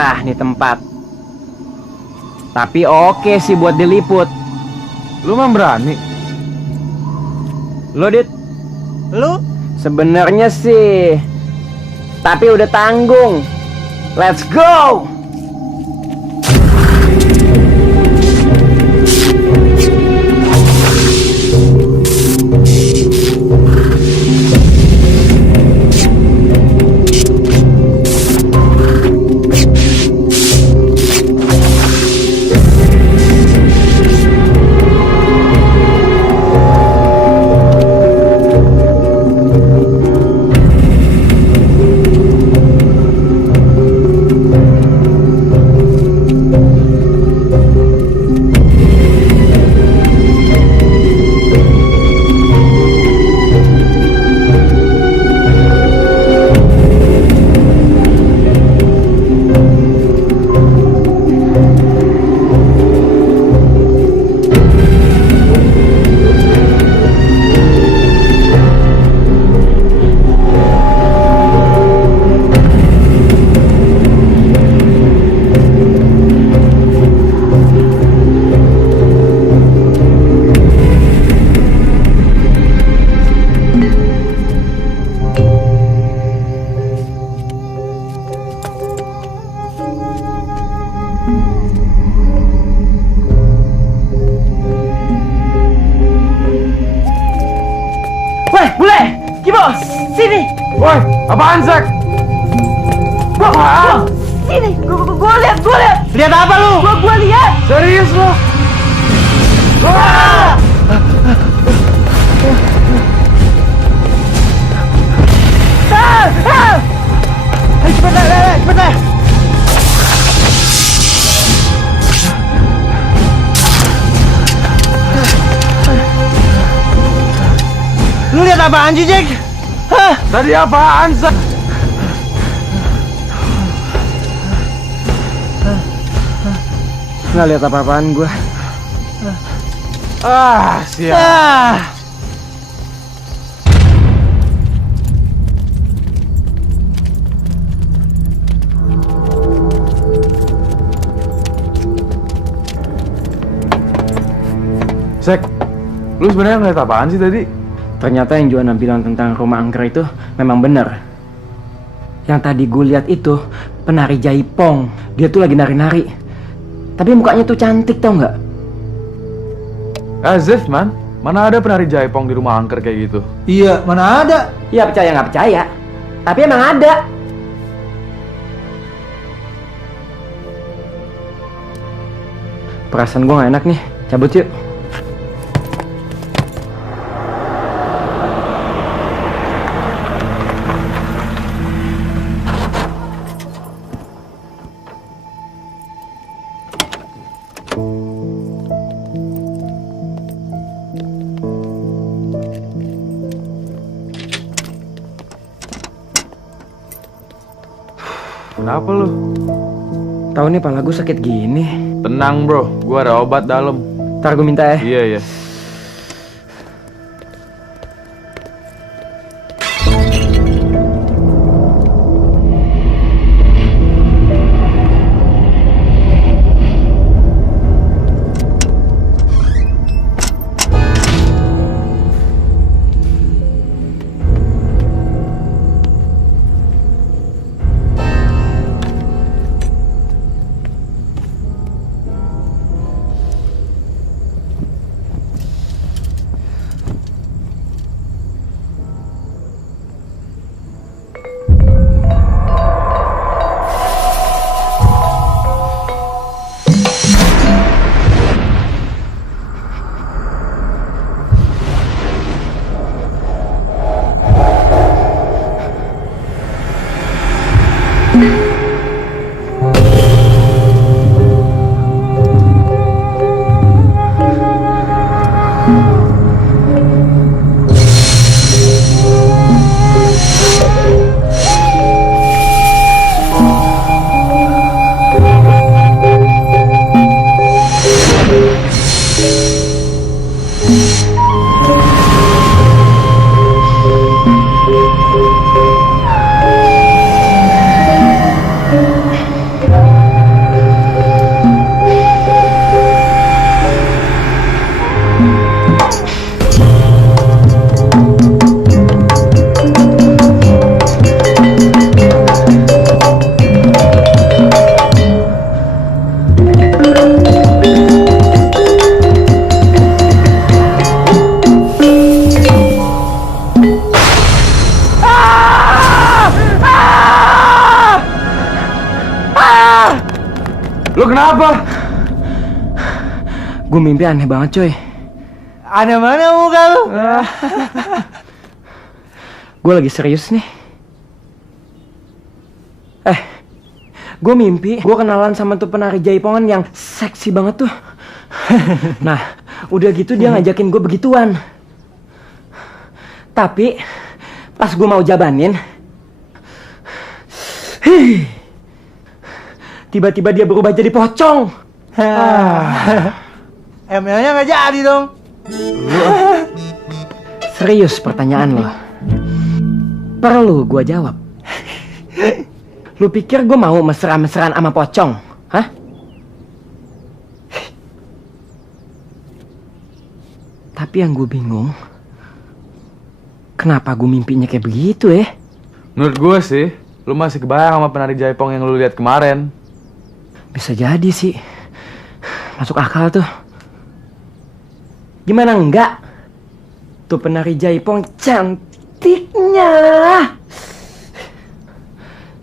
parah nih tempat. Tapi oke sih buat diliput. Lu mah berani. Lo Dit? Lu? Sebenarnya sih. Tapi udah tanggung. Let's go! Sini. Woi, apaan Zak? Wah, sini. Gua lihat. Lihat apa lu? Gua lihat. Serius lo? Ah! Ayo cepet lah. Lu lihat apaan sih, Jack? Hah? Tadi apaan Zak? Nggak lihat apa-apaan gua. Siap. Sek, lu sebenarnya ngeliat apaan sih tadi? Ternyata yang Juana bilang tentang rumah angker itu memang benar. Yang tadi gue lihat itu penari jaipong. Dia tuh lagi nari-nari. Tapi mukanya tuh cantik, tau nggak? Zif man, mana ada penari jaipong di rumah angker kayak gitu? Iya, mana ada? Ya percaya nggak percaya. Tapi emang ada. Perasaan gue nggak enak nih. Cabut yuk. Kenapa lu? Tahu nih pala gue sakit gini. Tenang bro, gua ada obat dalam. Ntar gue minta ya. Iya. Lu kenapa? Gue mimpi aneh banget coy. Aneh mana muka lu? Gue lagi serius nih. Gue mimpi gue kenalan sama tuh penari jaipongan yang seksi banget tuh. Nah, udah gitu dia ngajakin gue begituan. Tapi pas gue mau jabanin, tiba-tiba dia berubah jadi pocong. ML-nya nggak jadi dong. Serius pertanyaan lo? Perlu gue jawab? Lu pikir gue mau mesra-mesraan sama pocong? Hah? Tapi yang gue bingung, kenapa gue mimpinya kayak begitu ya? Menurut gue sih, lu masih kebayang sama penari jaipong yang lu lihat kemarin. Bisa jadi sih. Masuk akal tuh. Gimana enggak? Tuh penari jaipong cantiknya.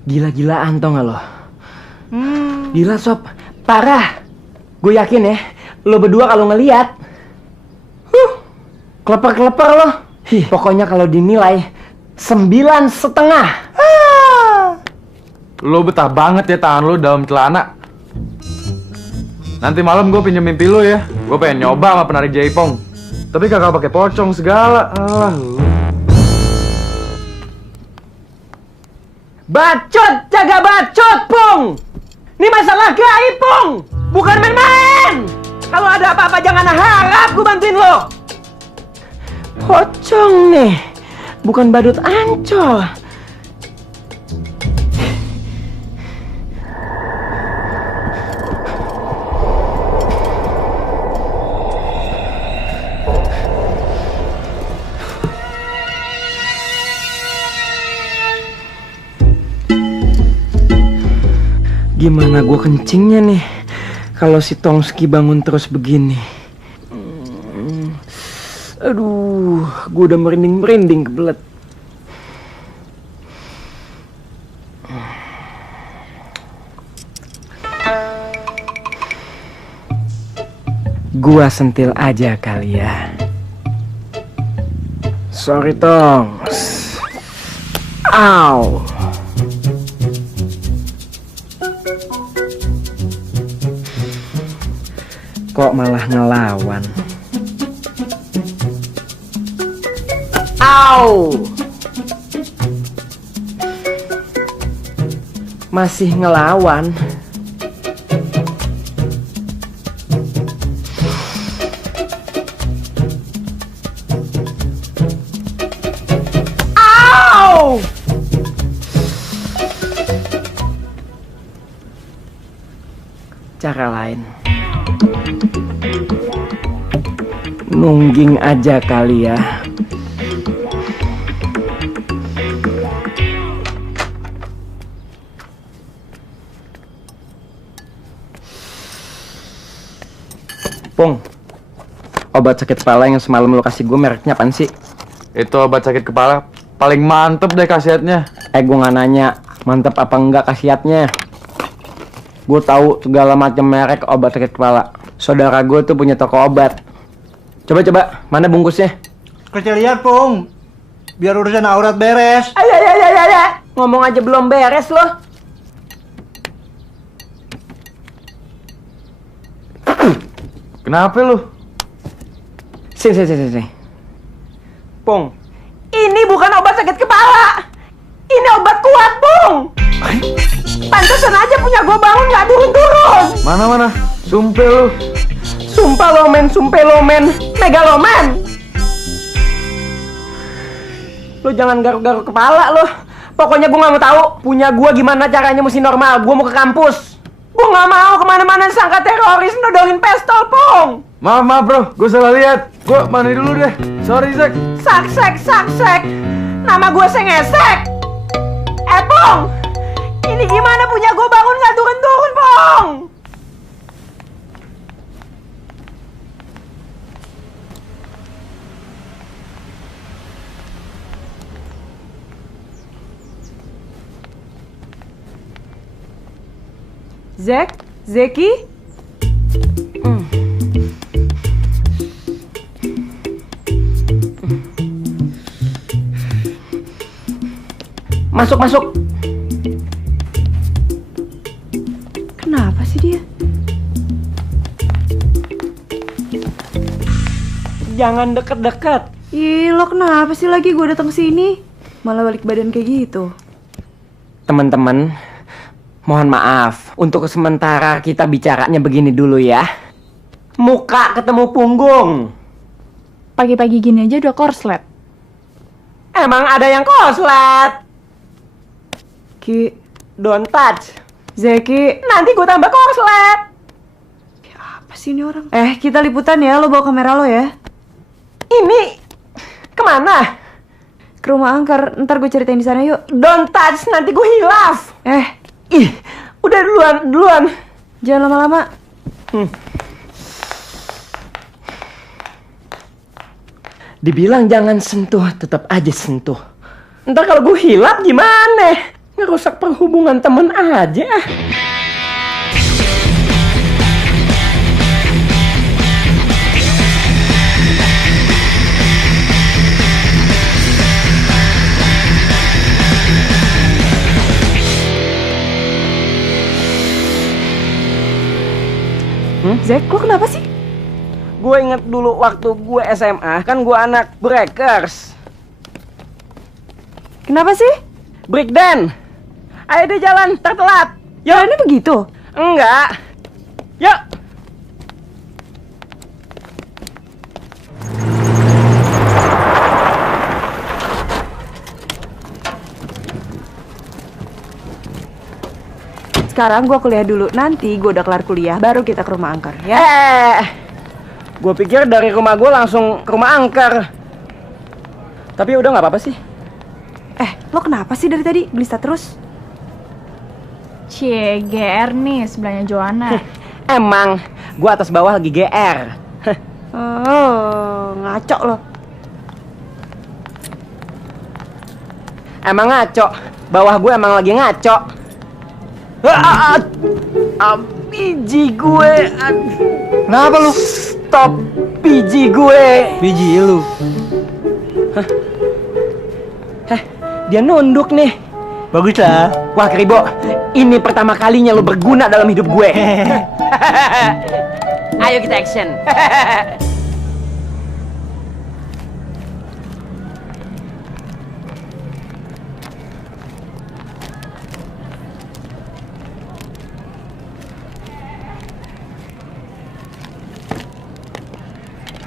Gila-gilaan tau gak lo? Gila sob, parah. Gue yakin ya, lo berdua kalau ngeliat, kelepar-kelepar lo. Pokoknya kalau dinilai 9,5. Lu betah banget ya tangan lu dalam celana. Nanti malam gue pinjem mimpi lu ya. Gue pengen nyoba sama penari jaipong. Tapi kagak pakai pocong segala. Alah lu. Bacot, jaga bacot, Pung. Ini masalah gaib, Pung. Bukan main-main. Kalau ada apa-apa jangan harap gue bantuin lo. Pocong nih, bukan badut Ancol. Gimana gue kencingnya nih kalau si Tongski bangun terus begini? Aduh, gue udah merinding-merinding kebelet. Gua sentil aja kali ya. Sorry Tongs. Ow. Kok malah ngelawan? Au! Masih ngelawan? Au! Cara lain. Nungging aja kali ya. Pung, obat sakit kepala yang semalam lo kasih gue mereknya apaan sih? Itu obat sakit kepala paling mantep deh khasiatnya. Gue nggak nanya mantep apa enggak khasiatnya. Gue tahu segala macam merek obat sakit kepala. Saudara gue tuh punya toko obat. Coba, mana bungkusnya? Kecil lihat, Pung. Biar urusan aurat beres. Ayah. Ngomong aja belum beres loh. Kenapa lu? Sini. Pung, ini bukan obat sakit kepala. Ini obat kuat, Pung. Pantesan aja punya gue bangun nggak turun-turun. Mana? Sumpah lu. Sumpah lo men, megaloman. Lo jangan garuk-garuk kepala lo. Pokoknya gue nggak mau tahu punya gue gimana caranya mesti normal. Gue mau ke kampus. Gue nggak mau kemana-mana sangka teroris nodongin pistol, Pung. Maaf bro, gue salah lihat. Gue mandi dulu deh. Sorry Zek. Saksek. Nama gue sengesek. Pung. Ini gimana punya gue bangun nggak turun-turun, Pung? Zek, Zeki? Masuk, masuk. Kenapa sih dia? Jangan deket-deket. Ih, lo kenapa sih lagi gue datang sini? Malah balik badan kayak gitu. Teman-teman, mohon maaf. Untuk sementara kita bicaranya begini dulu ya. Muka ketemu punggung. Pagi-pagi gini aja udah korslet. Emang ada yang koslet? Ki, Don't touch. Zeki, Nanti gue tambah korslet. apa sih ini orang? Kita liputan ya, lo bawa kamera lo ya. Ini kemana? Ke rumah angker, ntar gue ceritain di sana yuk. Don't touch, nanti gue hilaf. Ih, udah duluan. Jangan lama-lama. Dibilang jangan sentuh, tetap aja sentuh. Ntar kalau gue hilap gimana? Ngerusak perhubungan temen aja. Zek, lo kenapa sih? Gue inget dulu waktu gue SMA, kan gue anak breakers. Kenapa sih? Breakdance. Ayo deh jalan, ntar telat. Jalannya begitu? Enggak. Yuk. Sekarang gue kuliah dulu, nanti gue udah kelar kuliah, baru kita ke rumah angker, ya? Gue pikir dari rumah gue langsung ke rumah angker. Tapi udah nggak apa-apa sih. Lo kenapa sih dari tadi gelisah terus? Cie, GR nih sebelahnya Joanna. Emang gue atas bawah lagi GR. Oh, ngaco lo. Emang ngaco. Bawah gue emang lagi ngaco. Biji gue. Kenapa lu? Stop biji gue. Biji lu. Dia nunduk nih. Bagus lah. Wah Kribo, ini pertama kalinya lo berguna dalam hidup gue. Ayo kita action.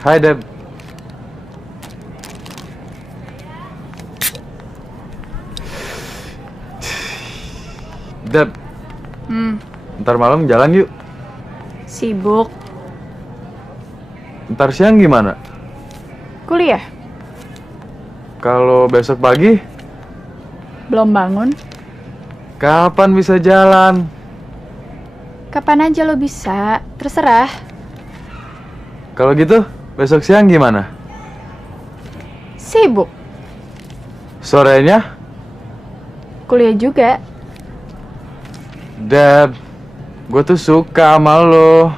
Hai Deb. Deb. Ntar malam jalan yuk. Sibuk. Ntar siang gimana? Kuliah? Kalau besok pagi, Belum bangun? kapan bisa jalan? Kapan aja lo bisa, terserah. Kalau gitu, besok siang gimana? Sibuk. Sorenya? Kuliah juga. Deb, gue tuh suka sama lo.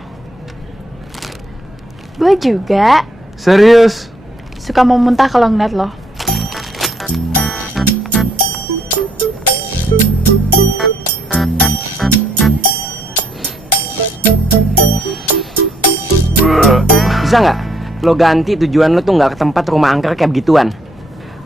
Gue juga. Serius? Suka mau muntah kalau ngeliat lo. Bisa nggak? Lo ganti tujuan lo tuh nggak ke tempat rumah angker kayak begituan.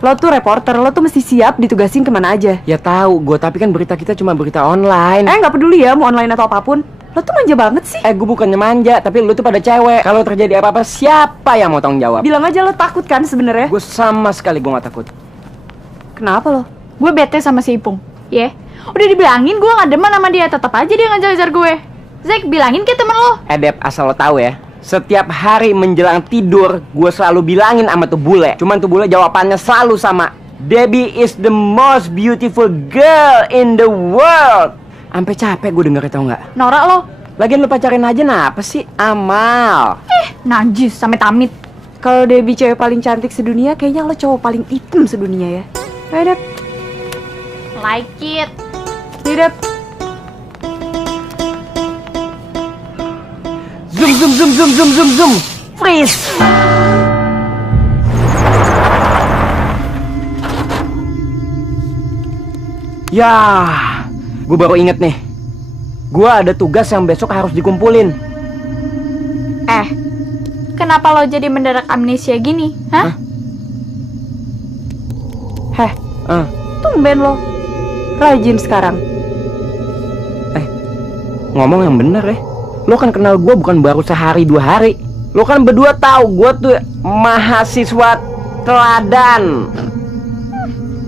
Lo tuh reporter, lo tuh mesti siap ditugasin kemana aja. Ya tahu, gue tapi kan berita kita cuma berita online. Nggak peduli ya mau online atau apapun. Lo tuh manja banget sih. Gue bukannya manja, tapi lo tuh pada cewek. Kalau terjadi apa-apa, siapa yang mau tanggung jawab? Bilang aja lo takut kan sebenarnya. Gue sama sekali gue nggak takut. Kenapa lo? Gue bete sama si Ipung. Udah dibilangin gue gak demen sama dia, tetap aja dia ngajar-ngajar gue. Zek, bilangin ke temen lo. Deb, asal lo tahu ya. Setiap hari menjelang tidur, gue selalu bilangin sama tuh bule. Cuman tuh bule jawabannya selalu sama. Debbie is the most beautiful girl in the world. Sampai capek gue denger, tau nggak? Norak lo. Lagian lu pacarin aja apa sih? Amal. Najis sampai tamit. Kalau Debbie cewek paling cantik sedunia, kayaknya lo cowok paling hitam sedunia ya. Ayo Dep. Like it. Nih Dep. zoom zoom zoom zoom zoom zoom. Freeze. Ya, gue baru inget nih. Gue ada tugas yang besok harus dikumpulin. Kenapa lo jadi mendadak amnesia gini? Hah? Heh, Eh, tumben lo. Rajin sekarang. ngomong yang bener ya. Lo kan kenal gue bukan baru sehari 2 hari. Lo kan berdua tahu gue tuh mahasiswa teladan.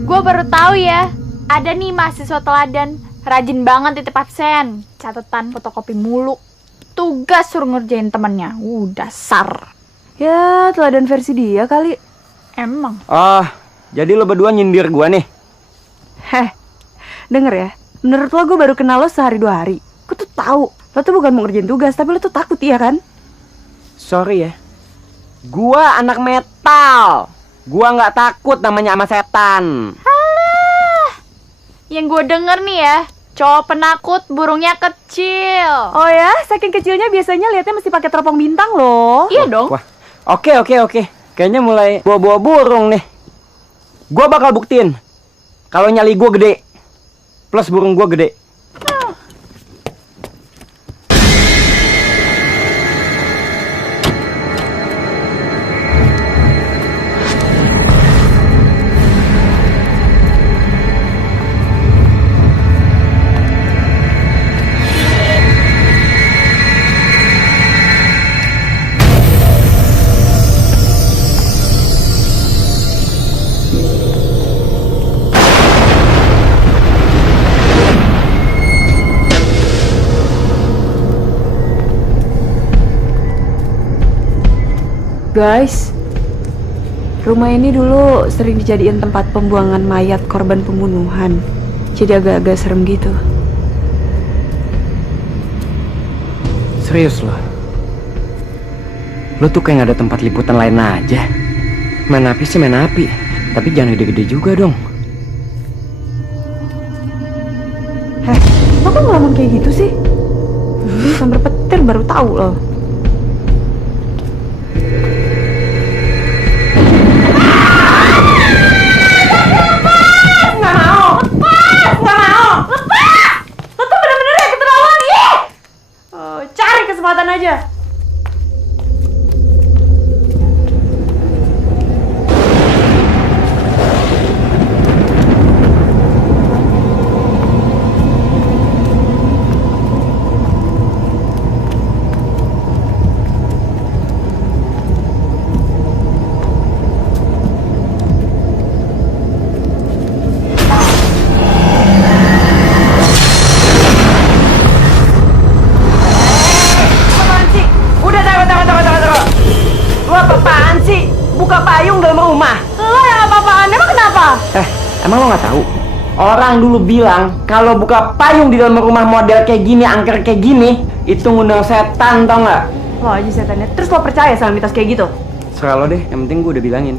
Gue baru tahu ya. Ada nih mahasiswa teladan. Rajin banget titip absen. Catatan fotokopi mulu. Tugas suruh ngerjain temennya. Dasar. Ya, teladan versi dia kali. Emang. Oh, jadi lo berdua nyindir gue nih. Heh, denger ya. Menurut lo gue baru kenal lo sehari 2 hari. Gue tuh tahu lo tuh bukan mau ngerjain tugas, tapi lo tuh takut, iya kan? Sorry ya. Gue anak metal. Gue nggak takut namanya sama setan. Yang gue denger nih ya. Cowok penakut burungnya kecil. Oh ya, saking kecilnya biasanya liatnya mesti pakai teropong bintang loh. Iya dong. Wah, oke. Kayaknya mulai bawa-bawa burung nih. Gue bakal buktiin kalau nyali gue gede plus burung gue gede. Guys, rumah ini dulu sering dijadiin tempat pembuangan mayat korban pembunuhan. Jadi agak-agak serem gitu. Serius lo? Lo tuh kayak gak ada tempat liputan lain aja. Main api sih main api, tapi jangan gede-gede juga dong. Heh, lo kok ngelamun kayak gitu sih? Sampai petir baru tahu loh. Kesempatan aja. Buka payung dalam rumah. Lo yang apa-apaan? Emang kenapa? Emang lo nggak tahu? Orang dulu bilang kalau buka payung di dalam rumah model kayak gini, angker kayak gini, itu ngundang setan, tau nggak? Lo aja setannya. Terus lo percaya sama mitos kayak gitu? Serah lo deh, yang penting gue udah bilangin.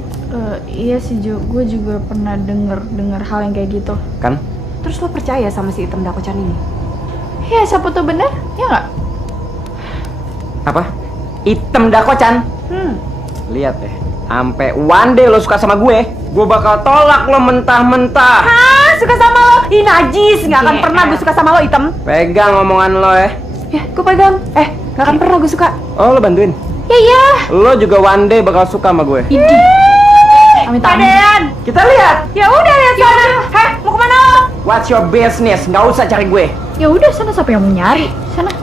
Iya sih Ju, gue juga pernah denger hal yang kayak gitu. Kan? Terus lo percaya sama si hitam dakocan ini? Ya siapa tuh bener? Ya nggak? Apa? Hitam dakocan? Lihat deh. Sampai one day lo suka sama gue bakal tolak lo mentah-mentah. Hah? Suka sama lo? Ih najis, gak akan pernah gue suka sama lo hitam. Pegang omongan lo ya. Ya, gue pegang. Gak akan pernah gue suka. Oh, lo bantuin? Iya. Lo juga one day bakal suka sama gue. Amit-amit. Padean. Kita lihat. Ya udah lihat sana. Heh, mau kemana lo? What's your business? Nggak usah cari gue. Ya udah sana, siapa yang mau nyari? Sana.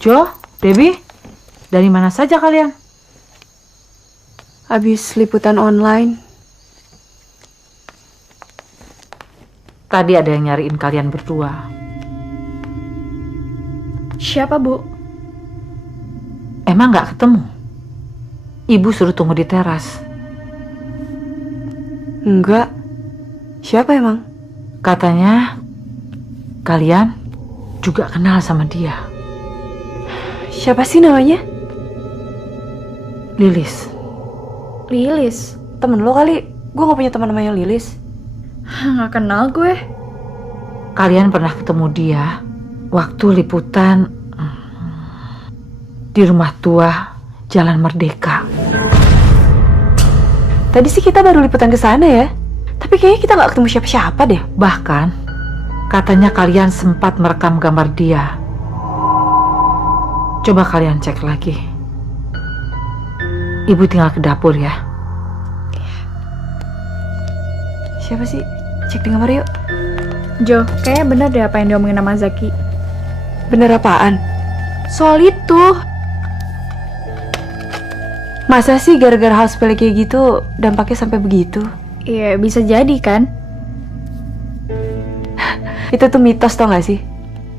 Jo, Debbie, dari mana saja kalian? Habis liputan online. Tadi ada yang nyariin kalian berdua. Siapa, Bu? Emang nggak ketemu? Ibu suruh tunggu di teras. Enggak. Siapa emang? Katanya kalian juga kenal sama dia. Siapa sih namanya? Lilis. Lilis. Temen lo kali. Gue gak punya teman namanya Lilis. Nggak kenal gue. Kalian pernah ketemu dia waktu liputan di rumah tua Jalan Merdeka. Tadi sih kita baru liputan ke sana ya. Tapi kayaknya kita gak ketemu siapa-siapa deh. Bahkan katanya kalian sempat merekam gambar dia. Coba kalian cek lagi. Ibu tinggal ke dapur ya. Siapa sih? Cek di kamar yuk. Jo, kayaknya bener deh apa yang diomongin sama Zaki. Bener apaan? Soal itu. Masa sih gara-gara hal sepele kayak gitu dampaknya sampai begitu? Iya, bisa jadi kan? Itu tuh mitos tau gak sih?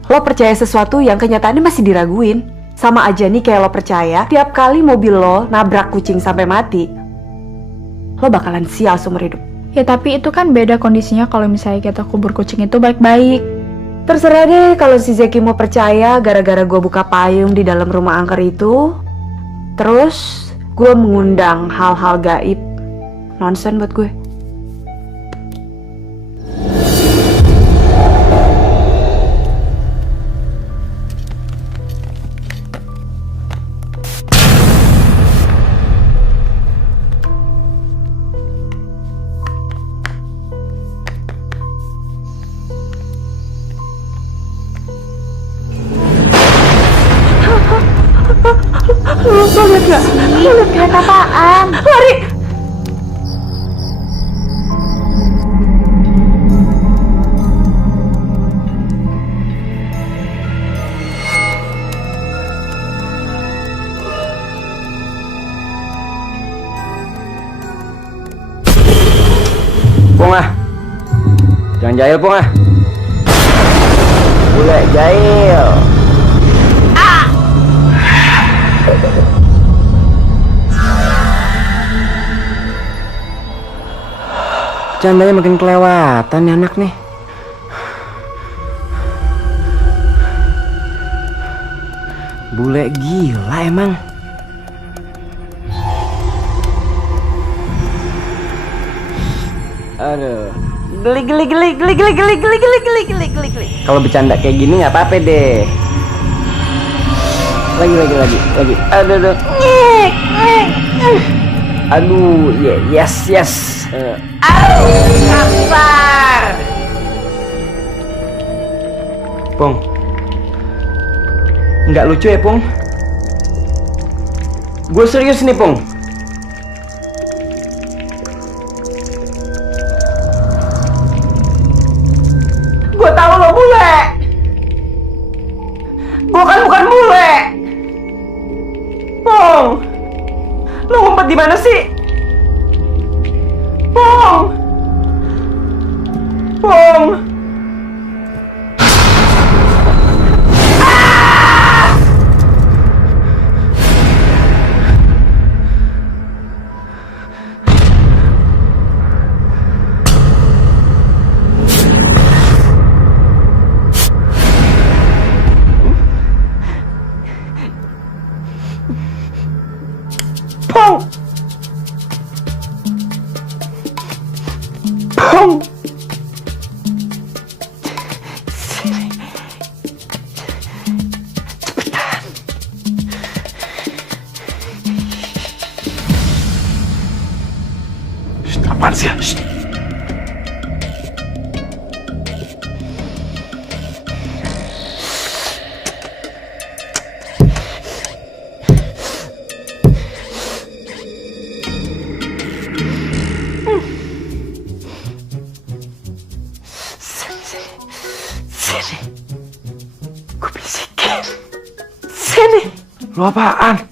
Lo percaya sesuatu yang kenyataannya masih diraguin. Sama aja nih kayak lo percaya tiap kali mobil lo nabrak kucing sampai mati, lo bakalan sial seumur hidup. Ya tapi itu kan beda kondisinya kalau misalnya kita kubur kucing itu baik-baik. Terserah deh kalau si Zeki mau percaya gara-gara gue buka payung di dalam rumah angker itu, terus gue mengundang hal-hal gaib. Nonsen buat gue. Lo liat gak? Lo liat apaan? Lari! Pung ah. Jangan jahil, Pung ah. Bule jahil. Candanya makin kelewatan nih anak nih. Bule gila emang. Aduh. Geli. Kalau bercanda kayak gini nggak apa-apa deh. Lagi. Aduh. Aduh, yes. Kasar. Pung. Nggak lucu ya, Pung? Gue serius nih, Pung. Gue tahu lo bule. Gue kan bukan bule. Pung. Lo ngumpet di mana sih? Pung. Pung. Apaan sih? Sini. Gue bisikin. Sini. Sini. Lu apaan?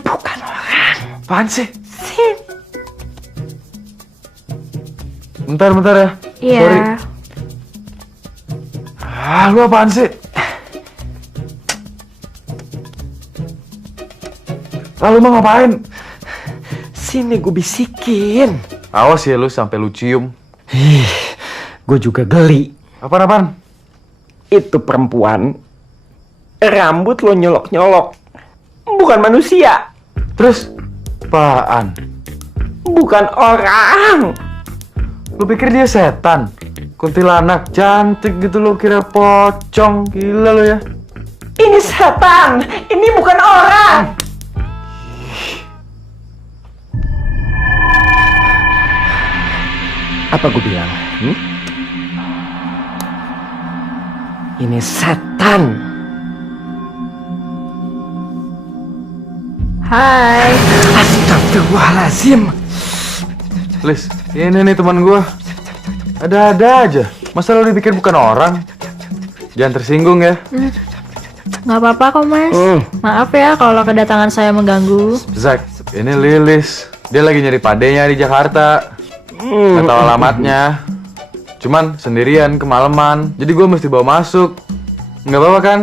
Bukan orang. Apaan sih? Sini. Bentar ya. Iya. Sorry. Lu apaan sih? Lalu mau ngapain? Sini gue bisikin. Awas ya lu sampai lu cium. Gue juga geli. Apaan? Itu perempuan. Rambut lo nyolok-nyolok. Bukan manusia. Terus apaan? Bukan orang. Lu pikir dia setan? Kuntilanak cantik gitu lu kira pocong. Gila lu ya. Ini setan. Ini bukan orang. Apa gue bilang? Ini setan. Hai. Astagfirullahaladzim. Lis, ini nih teman gua. Ada-ada aja. Masa lu dipikir bukan orang? Jangan tersinggung ya. Nggak apa-apa kok, Mas. Maaf ya kalau kedatangan saya mengganggu. Zak, ini Lilis. Dia lagi nyari padenya di Jakarta. Nggak tahu alamatnya. Cuman sendirian, kemalaman. Jadi gua mesti bawa masuk. Nggak apa-apa kan?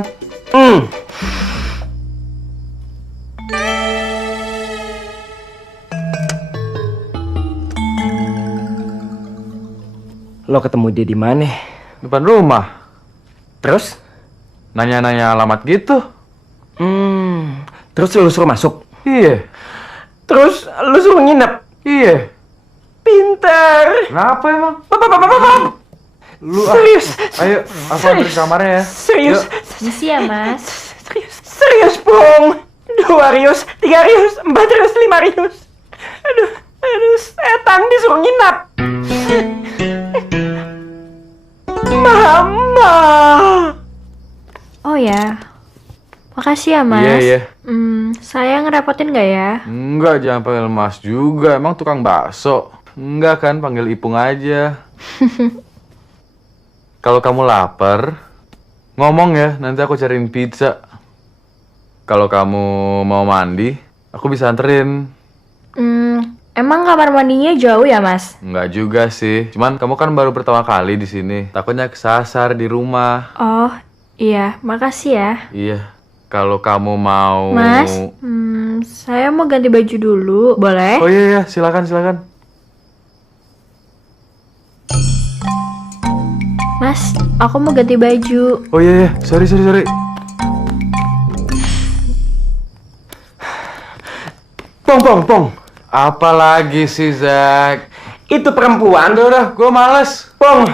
Lo ketemu dia di mana? Depan rumah. Terus? Nanya-nanya alamat gitu. Terus lo suruh masuk? Iya. Terus lo suruh nginep? Iya. Pinter. Kenapa emang? Lu Serius? Ayo, aku antar ke kamarnya ya. Serius? Yuk. Misi ya, Mas. Serius, Pung. 2 Rius, 3 Rius, 4 Rius, 5 Rius. Aduh, setan disuruh nginap. Mama. Oh ya. Makasih ya, Mas. Iya. Saya ngerepotin nggak ya? Enggak, jangan panggil Mas juga. Emang tukang bakso. Enggak kan, panggil Ipung aja. Kalau kamu lapar, ngomong ya, nanti aku cariin pizza. Kalau kamu mau mandi, aku bisa anterin. Emang kamar mandinya jauh ya, Mas? Enggak juga sih. Cuman kamu kan baru pertama kali di sini. Takutnya kesasar di rumah. Oh, iya. Makasih ya. Iya. Kalau kamu mau... Mas, saya mau ganti baju dulu. Boleh? Oh iya, silakan. Mas, aku mau ganti baju. Oh iya, sorry. Pong. Apa lagi sih, Zak? Itu perempuan. Udah, gue males. Pong.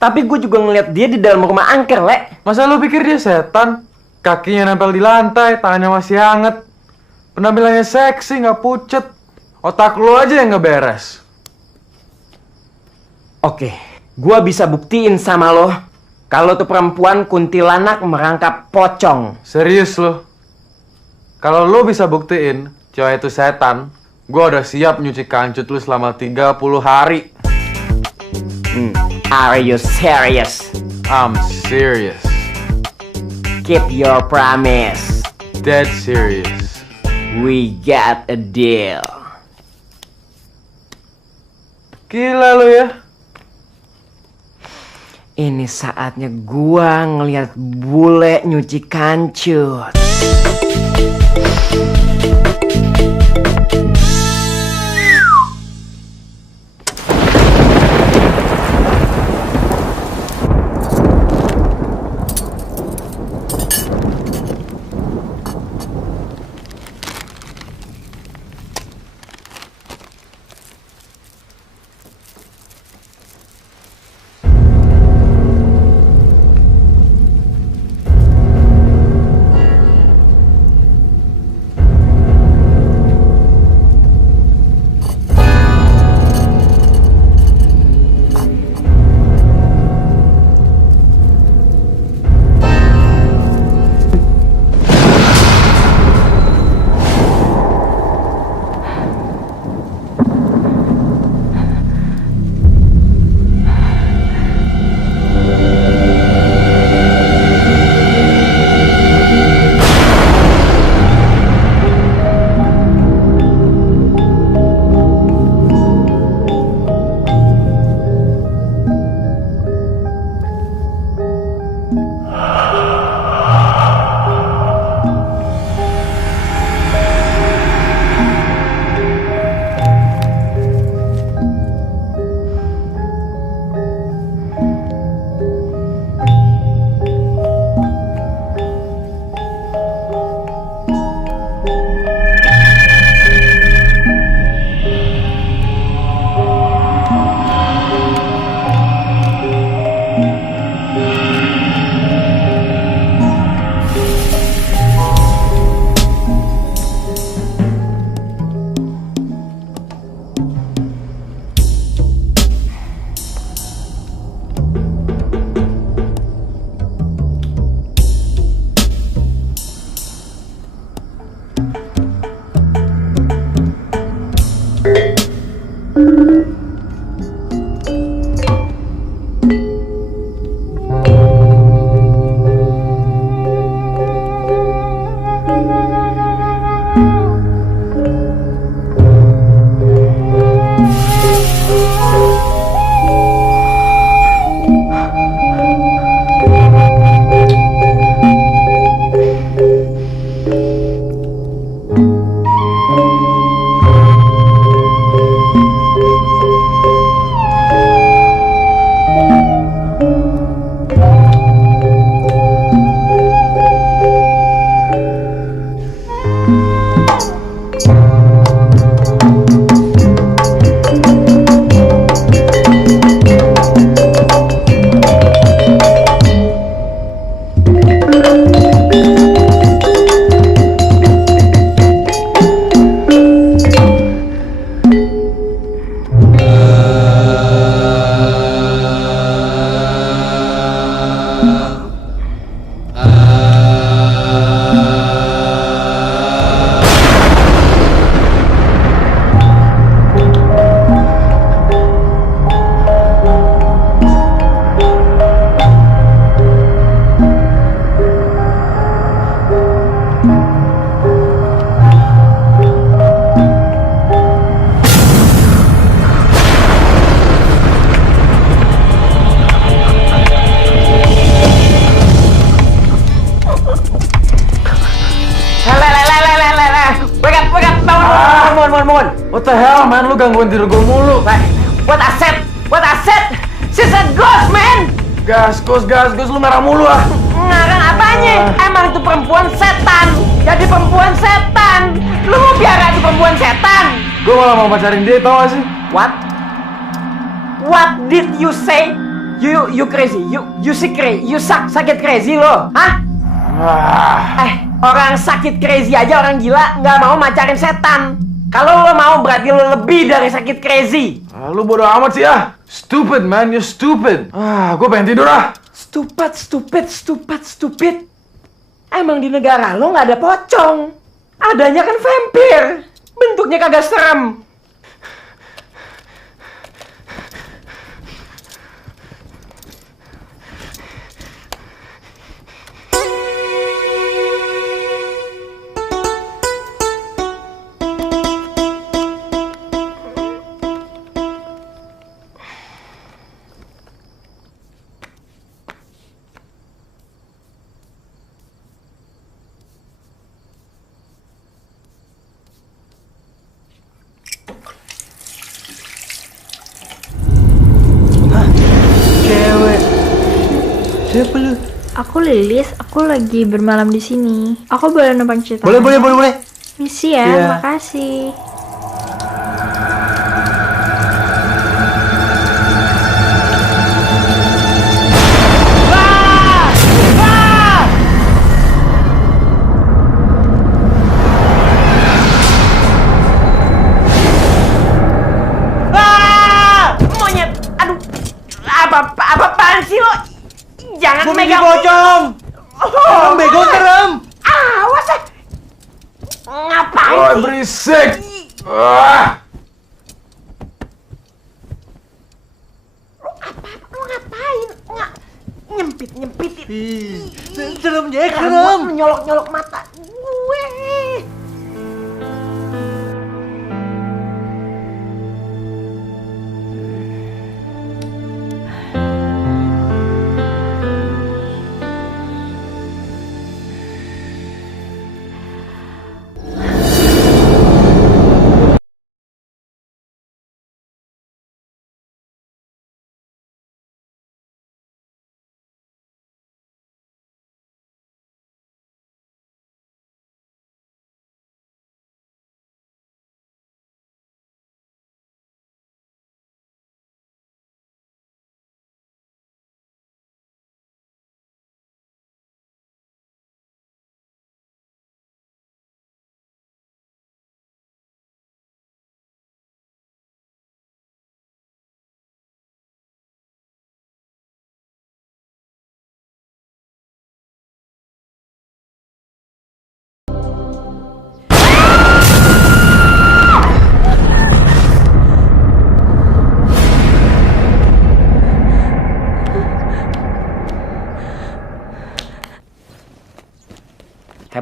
Tapi gue juga ngeliat dia di dalam rumah angker, Le. Masa lu pikir dia setan? Kakinya nempel di lantai, tangannya masih hangat. Penampilannya seksi, nggak pucet. Otak lu aja yang nggak beres. Oke, gue bisa buktiin sama lo kalau tuh perempuan kuntilanak merangkap pocong. Serius lu? Kalau lu bisa buktiin cewek itu setan, gue udah siap nyuci kancut lu selama 30 hari. Are you serious? I'm serious. Keep your promise. Dead serious. We got a deal. Gila lu ya. Ini saatnya gua ngeliat bule nyuci kancut. What the hell, man? Lu gangguin tidur gue mulu. What a set? What a set? She's a ghost, man! Gas, lu merah mulu ah. Ngarang apanya? Emang itu perempuan setan. Jadi perempuan setan. Lu mau biara itu perempuan setan? Gue malah mau pacarin dia, tau gak sih? What? What did you say? You crazy? You sick crazy? You sakit crazy lo? Hah? Orang sakit crazy aja, orang gila nggak mau macarin setan. Kalau lo mau berarti lo lebih dari sakit crazy. Lu bodo amat sih ah. Stupid man, you stupid. Gue pengen tidur ah. Stupid. Emang di negara lo nggak ada pocong. Adanya kan vampir. Bentuknya kagak serem. Siapa lu? Aku Lilis, aku lagi bermalam di sini. Aku boleh numpang cerita? Boleh. Misi ya, Iya. makasih. Monyet, aduh, apaan sih lo? Jangan Gua megang pocong. Orang bego serem. Awas ya. Ngapain Oh, sih? berisik. Lu ngapain? Nyempitin. Serem Jack, Rambut serem. lu nyolok mata gue.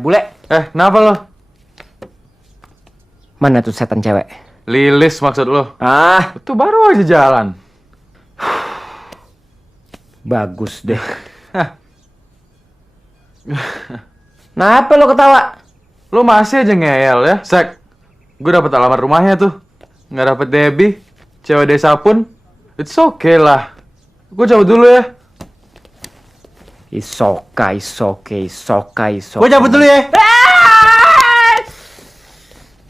bule. Kenapa lo? Mana tuh setan cewek? Lilis maksud lo? Ah, Itu baru aja jalan. bagus deh. Kenapa lo ketawa? Lo masih aja ngeyel ya? Sek, gue dapet alamat rumahnya tuh. Nggak dapet Debbie, cewek desa pun. It's okay lah. Gue cabut dulu ya. Isoka. Gue cabut dulu ya.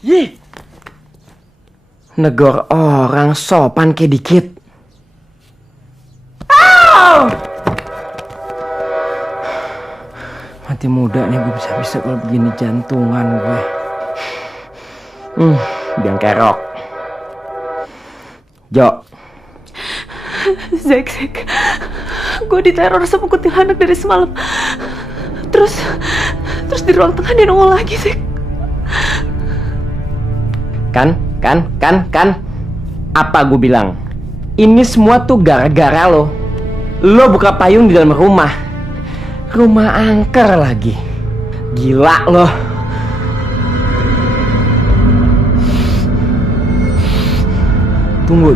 Yih. Negor orang sopan kayak dikit. Mati muda nih gue bisa-bisa kalau begini jantungan gue. Biang kerok. Jo. Zek, gue diteror sama kuntilanak dari semalam. Terus di ruang tengah dia nongol lagi, Zek. Kan? Apa gue bilang? Ini semua tuh gara-gara lo. Lo buka payung di dalam rumah. Rumah angker lagi. Gila lo. Tunggu.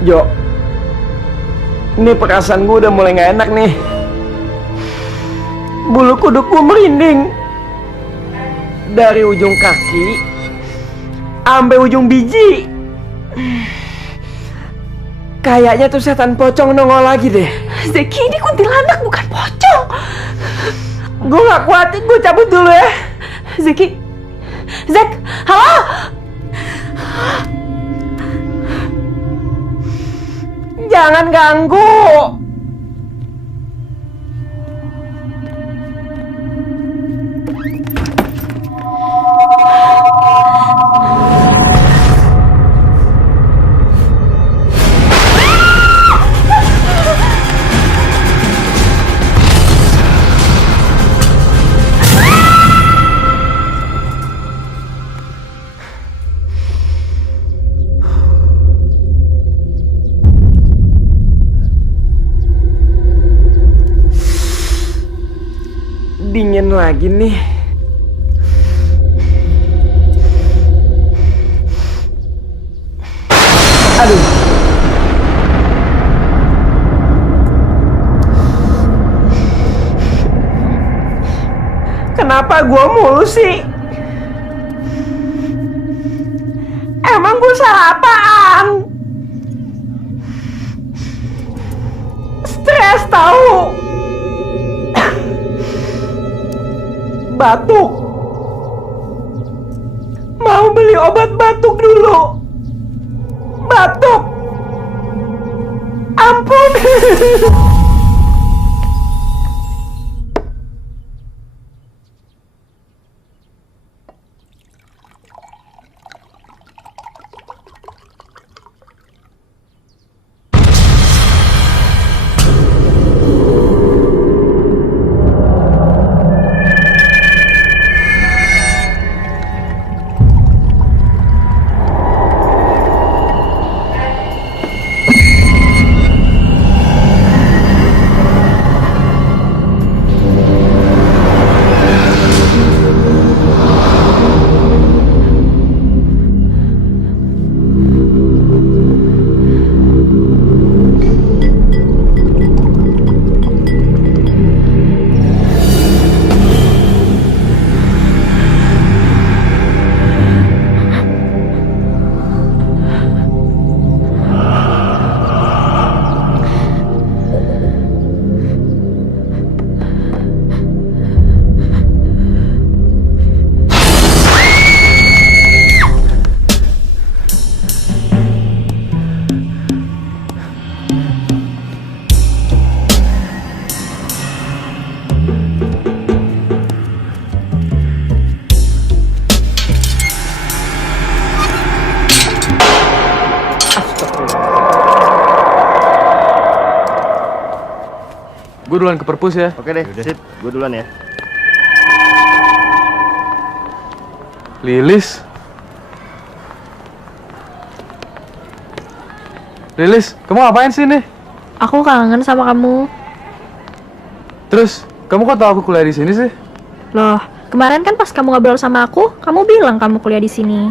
Jo, ini perasaan gue udah mulai gak enak nih. Bulu kuduk gue merinding. Dari ujung kaki sampai ujung biji. Kayaknya tuh setan pocong nongol lagi deh. Zeki, ini kuntilanak bukan pocong. Gue gak kuat, gue cabut dulu ya. Zek, halo? Jangan ganggu. Dingin lagi nih. Aduh. Kenapa gua mulu sih? Emang gua salah apaan? Stres tahu. Batuk. Mau beli obat batuk dulu. Batuk. Ampun. Gue duluan ke perpus ya. Oke deh, sip. Gue duluan ya. Lilis. Lilis, kamu ngapain sih nih? Aku kangen sama kamu. Terus, kamu kok tahu aku kuliah di sini sih? Loh, kemarin kan pas kamu ngobrol sama aku, kamu bilang kamu kuliah di sini.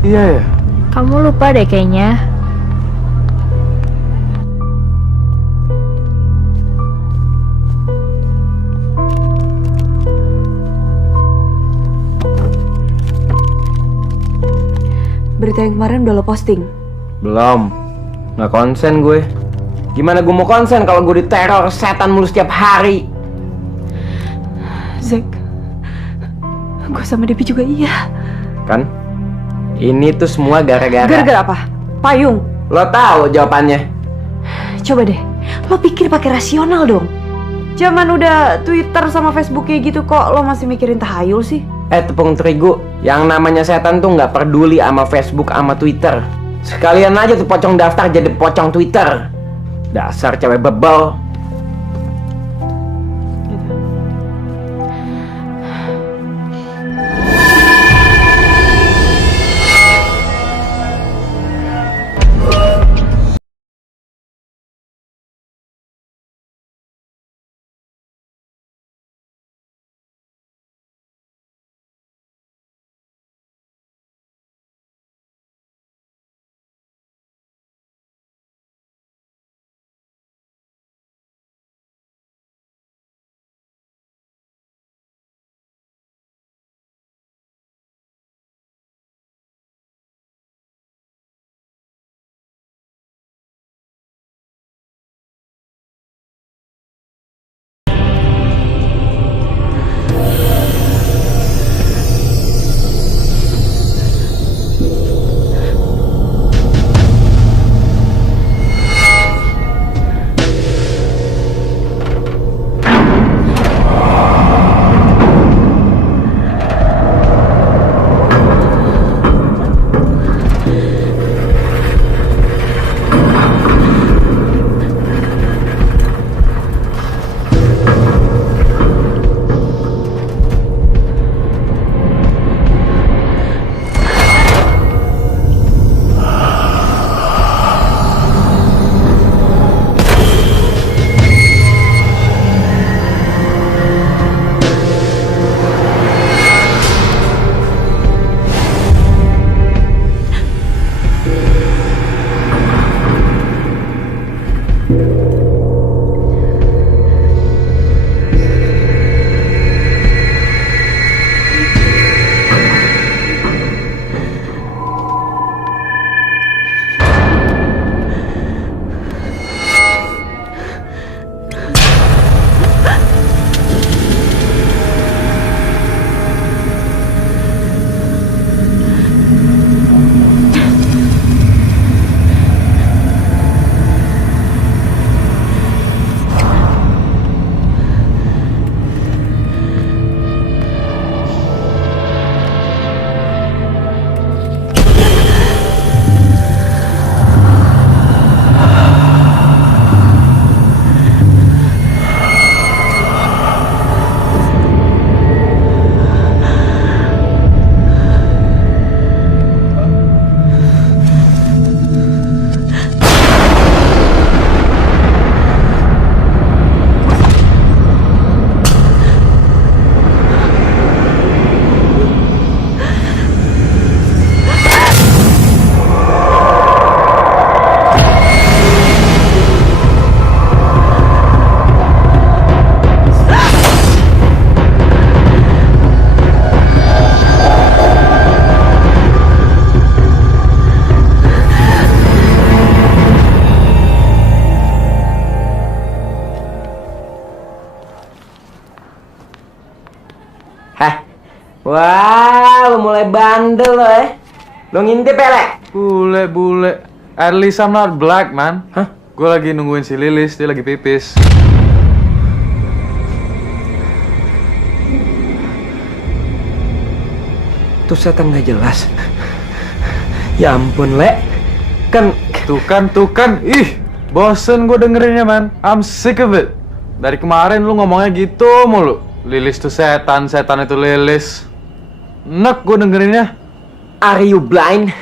Iya ya. Kamu lupa deh kayaknya. Berita yang kemarin udah lo posting? Belum. Nggak konsen gue. Gimana gue mau konsen kalau gue diteror setan mulu setiap hari? Zack, gue sama Debbie juga iya. Kan? Ini tuh semua gara-gara... Gara-gara apa? Payung? Lo tahu jawabannya? Coba deh, lo pikir pakai rasional dong. Zaman udah Twitter sama Facebook kayak gitu kok lo masih mikirin tahayul sih? Tepung terigu, yang namanya setan tuh nggak peduli sama Facebook sama Twitter. Sekalian aja tuh pocong daftar jadi pocong Twitter. Dasar cewek bebel. Wah, lu mulai bandel lo Lu ngintip ya, Le? Bule. At least I'm not black, man. Hah? Gue lagi nungguin si Lilis, dia lagi pipis. Tuh setan gak jelas. Ya ampun, Le. Tuh kan. Ih, bosen gue dengerinnya, man. I'm sick of it. Dari kemarin lu ngomongnya gitu mulu. Lilis tuh setan itu Lilis. Nek gue dengerinnya. Are you blind?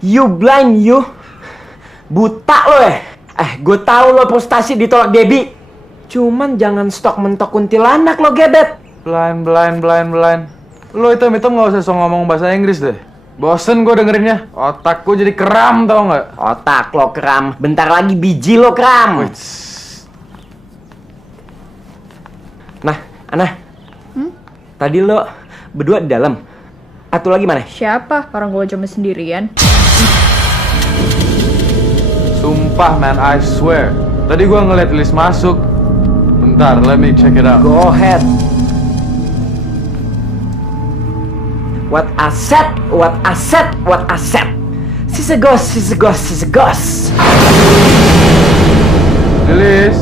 You blind, you? Buta lo ya? Gue tahu lo frustasi ditolak Debbie. Cuman jangan stok mentok kuntilanak lo gebet. Blind. Lo hitam-hitam nggak usah so ngomong bahasa Inggris deh. Bosen gue dengerinnya. Otak gue jadi kram tau nggak? Otak lo kram. Bentar lagi biji lo kram. Nah, Ana. Tadi lo berdua di dalam. Atau lagi mana? Siapa? Orang gue cuma sendirian. Sumpah man, I swear. Tadi gue ngeliat list masuk. Bentar, let me check it out. Go ahead. What I said. She's a ghost. Lilis.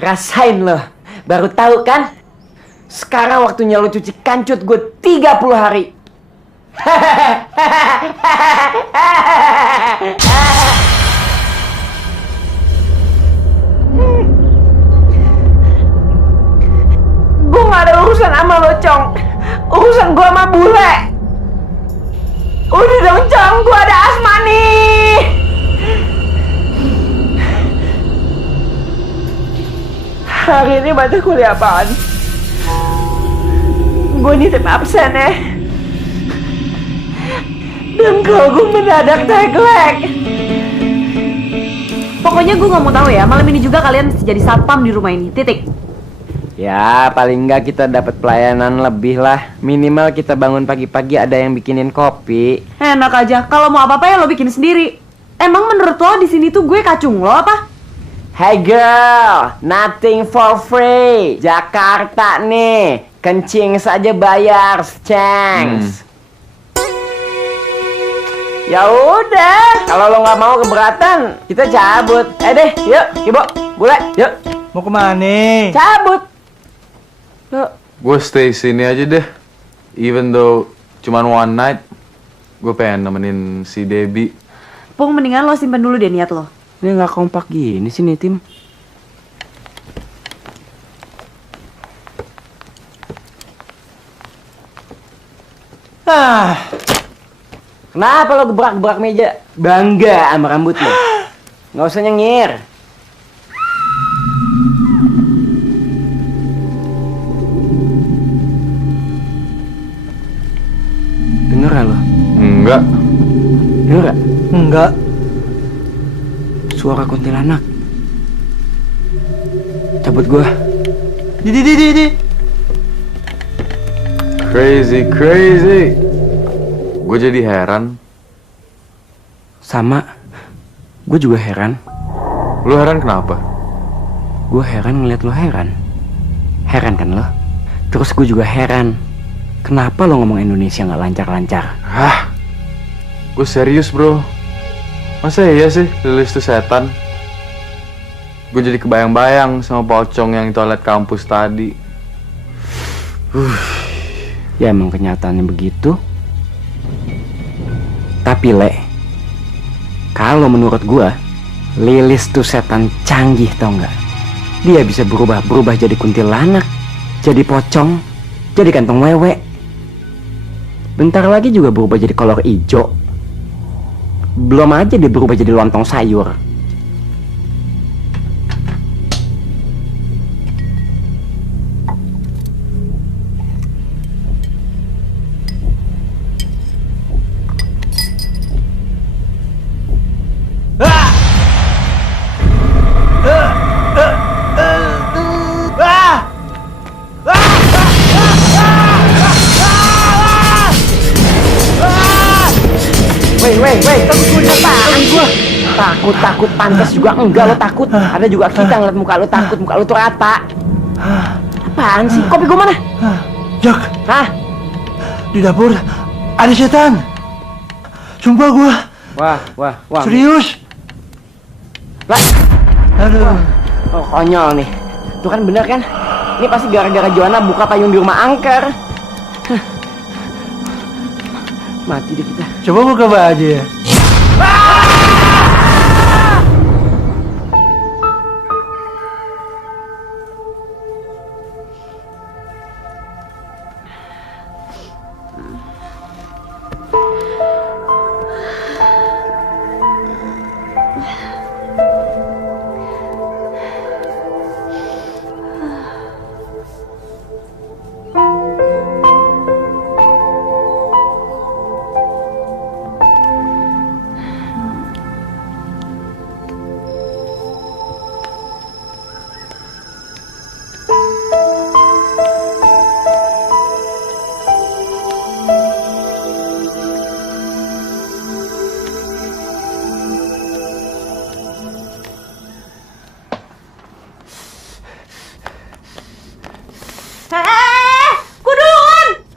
Rasain lo. Baru tahu kan? Sekarang waktunya lo cuci kancut gue 30 hari. Gue gak ada urusan sama lo, Cong. Urusan gue sama bule. Udah dong, Cong. Gue ada asma nih. Hari ini mata kuliah apaan? Gue nitip absen ya. Dengkul gue mendadak teglek. Pokoknya gue nggak mau tahu ya, malam ini juga kalian mesti jadi satpam di rumah ini. Titik. Ya, paling nggak kita dapat pelayanan lebih lah. Minimal kita bangun pagi-pagi ada yang bikinin kopi. Enak aja. Kalau mau apa-apa ya lo bikin sendiri. Emang menurut lo di sini tuh gue kacung lo apa? Hey girl, nothing for free. Jakarta nih, kencing saja bayar, cengs. Ya udah, kalau lo nggak mau keberatan, kita cabut. Deh, yuk, ibu, bule, yuk. Mau kemana? Cabut. Yuk. Gue stay sini aja deh. Even though cuman one night, gue pengen nemenin si Debbie. Pung, mendingan lo simpen dulu deh niat lo. Ini nggak kompak gini sih nih tim. Kenapa lo gebrak-gebrak meja? Bangga sama rambut lo. Nggak usah nyengir. Denger gak lo? Enggak. Denger gak? Enggak. Suara kuntilanak. Cabut gua. Di. Crazy. Gue jadi heran. Sama. Gue juga heran. Lu heran kenapa? Gue heran ngeliat lo heran. Heran kan lo? Terus gue juga heran. Kenapa lo ngomong Indonesia nggak lancar-lancar? Hah? Gue serius bro. Masa iya sih Lilis tuh setan? Gue jadi kebayang-bayang sama pocong yang di toilet kampus tadi. Ya emang kenyataannya begitu. Tapi Le, kalau menurut gua, Lilis tuh setan canggih tau nggak? Dia bisa berubah jadi kuntilanak, jadi pocong, jadi kantong wewe. Bentar lagi juga berubah jadi kolor ijo. Belum aja dia berubah jadi lontong sayur. Weh, takut pantas juga enggak lo takut. Ada juga kita ngeliat muka lo takut, muka lo tuh rata. Apaan sih? Kopi gue mana? Jak, Hah? di dapur ada setan. Sumpah gua. Wah. Serius. Lah, Aduh. oh, konyol nih. Tuh kan bener kan? Ini pasti gara-gara Joanna buka payung di rumah angker. Hah. Mati deh kita. Coba buka baju ya.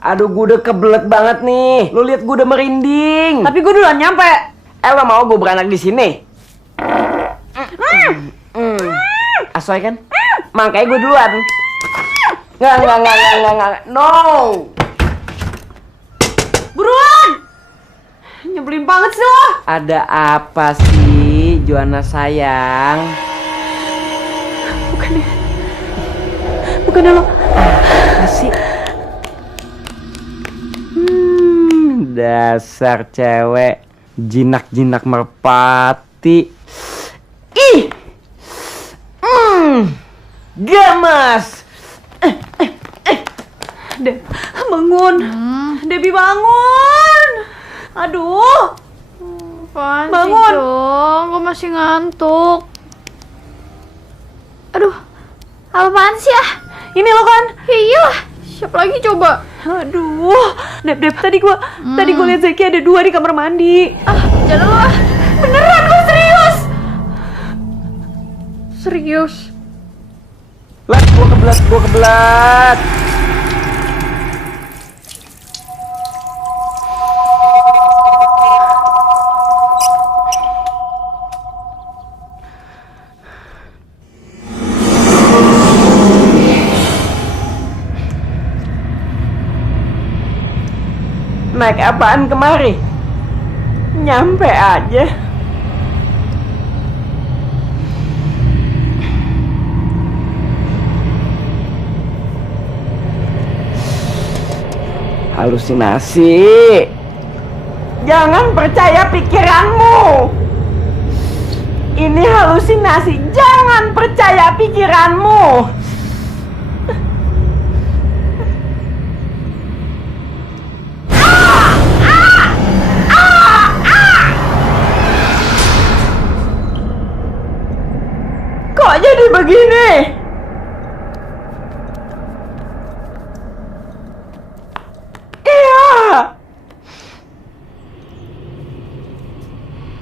Aduh, gue udah kebelet banget nih. Lu lihat gue udah merinding. Tapi gue duluan nyampe. Lo mau gue beranak di sini? Asoy kan? Makanya gue duluan. Nggak. No. Buruan! Nyebelin banget sih lo. Ada apa sih, Joanna sayang? Bukannya lo. Apa sih? Dasar cewek jinak-jinak merpati. Ih. Gemes. Deb, bangun. Debbie bangun. Aduh. Apaan Bangun. sih dong? Gue masih ngantuk. Aduh, apaan sih ah? Ini lo kan? Ya iyalah, siapa lagi coba? Aduh, Deb, tadi gua lihat Zeki ada 2 di kamar mandi. Ah, jangan lu ah. Beneran, lu serius? Serius? Lah, gua kebelat. Naik apaan kemari? Nyampe aja. Halusinasi. Jangan percaya pikiranmu. Ini halusinasi. Jangan percaya pikiranmu. Kok jadi begini? Iya.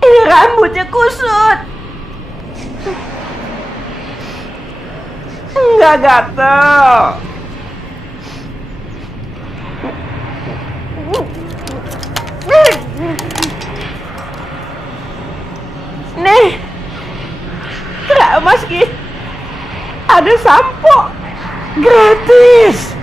Ini rambutnya kusut. Enggak gatel. Nih. Mas Ki, ada sampo gratis.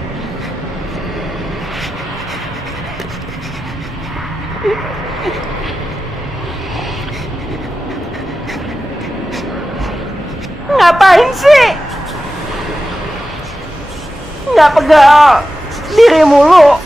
Ngapain sih? Nggak pegal diri mulu.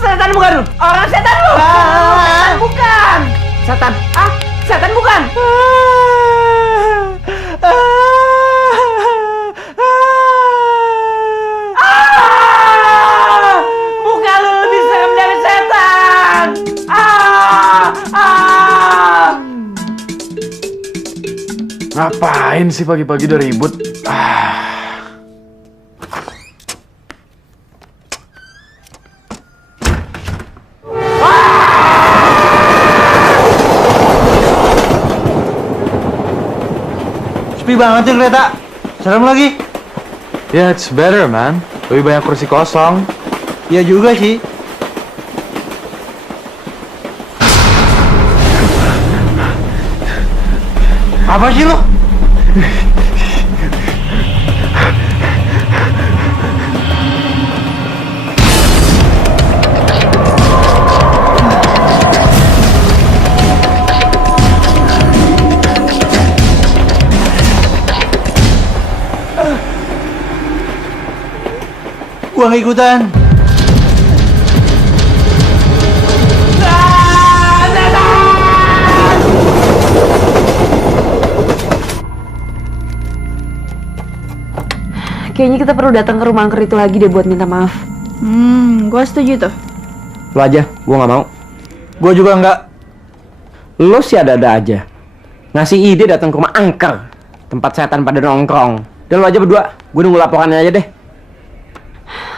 Setan bukan lu? Orang setan lu? Setan bukan. Setan? Ah, setan bukan. Ngapain sih pagi-pagi udah ribut? Sepi banget ya kereta. Serem lagi. Yeah, it's better, man. Lebih banyak kursi kosong. Iya juga sih. Apa sih lo? Gua nggak ikutan. Kayaknya kita perlu datang ke rumah angker itu lagi deh buat minta maaf. Gue setuju tuh. Lo aja, gue nggak mau. Gua juga nggak. Lo sih ada-ada aja. Ngasih ide datang ke rumah angker. Tempat setan pada nongkrong. Dan lo aja berdua, gue nunggu laporannya aja deh.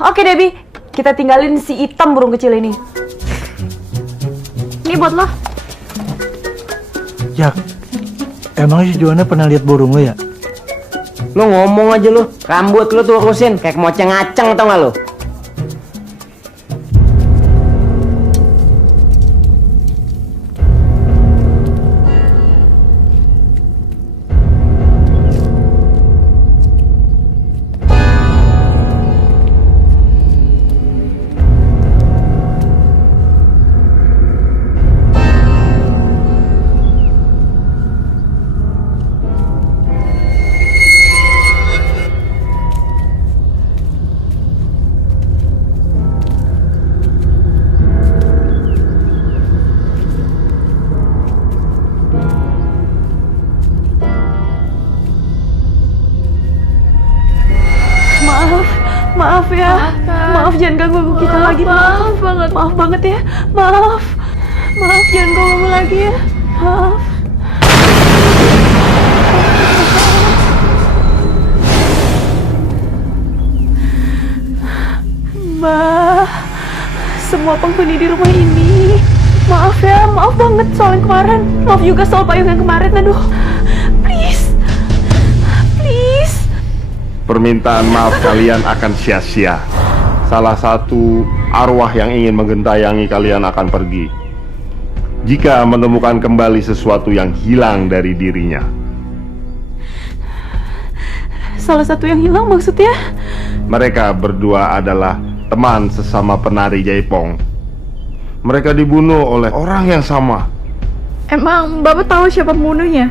Oke Debbie, kita tinggalin si hitam burung kecil ini. Ini buat lo. Jak, emang si Joanna pernah lihat burung lo ya? Lo ngomong aja lo, rambut lo tuh urusin kayak kemoceng ngaceng tau gak lo? Maaf ya, maaf jangan ganggu kita lagi. Maaf banget ya, maaf jangan ganggu lagi ya, maaf. Mbak, semua penghuni di rumah ini, maaf ya, maaf banget soal yang kemarin, maaf juga soal payung yang kemarin, aduh, please. Permintaan maaf kalian akan sia-sia. Salah satu arwah yang ingin menggentayangi kalian akan pergi jika menemukan kembali sesuatu yang hilang dari dirinya. Salah satu yang hilang maksudnya? Mereka berdua adalah teman sesama penari jaipong. Mereka dibunuh oleh orang yang sama. Emang Bapak tahu siapa pembunuhnya?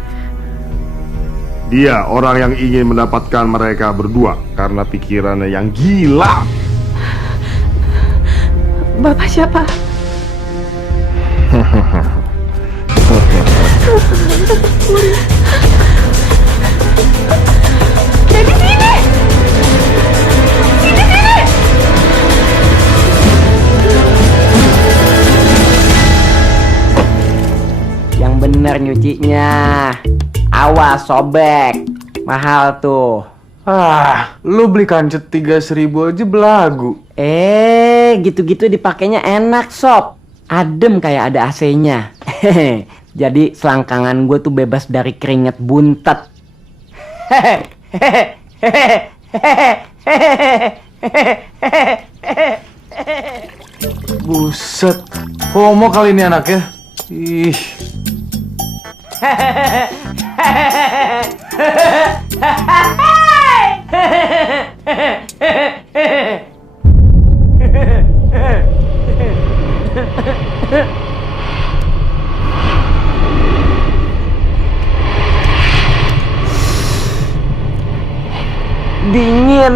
Dia orang yang ingin mendapatkan mereka berdua karena pikirannya yang gila. Bapak siapa? Jadi sini! Sini! Yang bener nyucinya. Awas sobek. Mahal tuh. Lu beli kancet 3.000 aja belagu. Gitu-gitu dipakainya enak sob. Adem kayak ada AC-nya. Jadi selangkangan gue tuh bebas dari keringet buntet. Buset, homo kali ini anaknya. Ih. Dingin.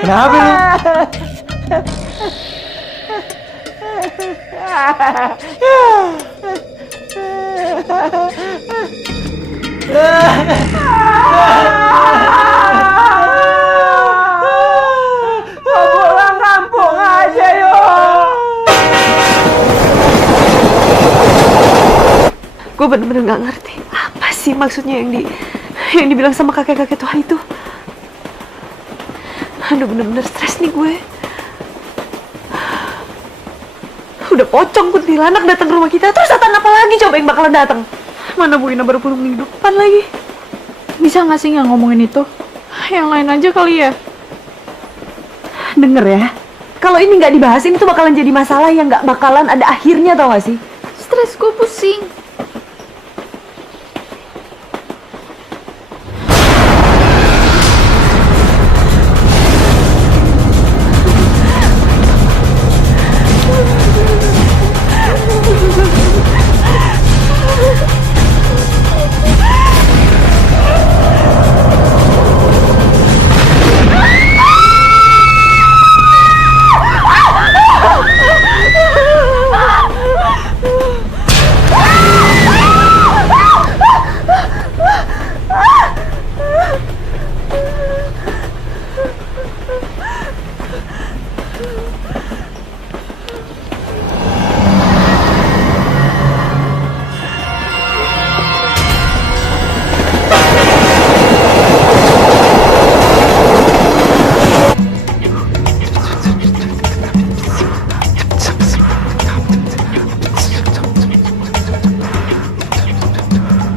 Kenapa lu? Pulang kampung aja yuk. Gue bener-bener gak ngerti apa sih maksudnya yang dibilang sama kakek-kakek tua itu. Aduh, bener-bener stres nih gue. Udah pocong kuntilanak datang ke rumah kita, terus setan apa lagi coba yang bakalan datang? Mana Bu Ina baru pulang minggu depan lagi. Bisa nggak sih nggak ngomongin itu? Yang lain aja kali ya. Denger ya, kalau ini nggak dibahas ini tuh bakalan jadi masalah yang nggak bakalan ada akhirnya, tau gak sih? Stres gue pusing.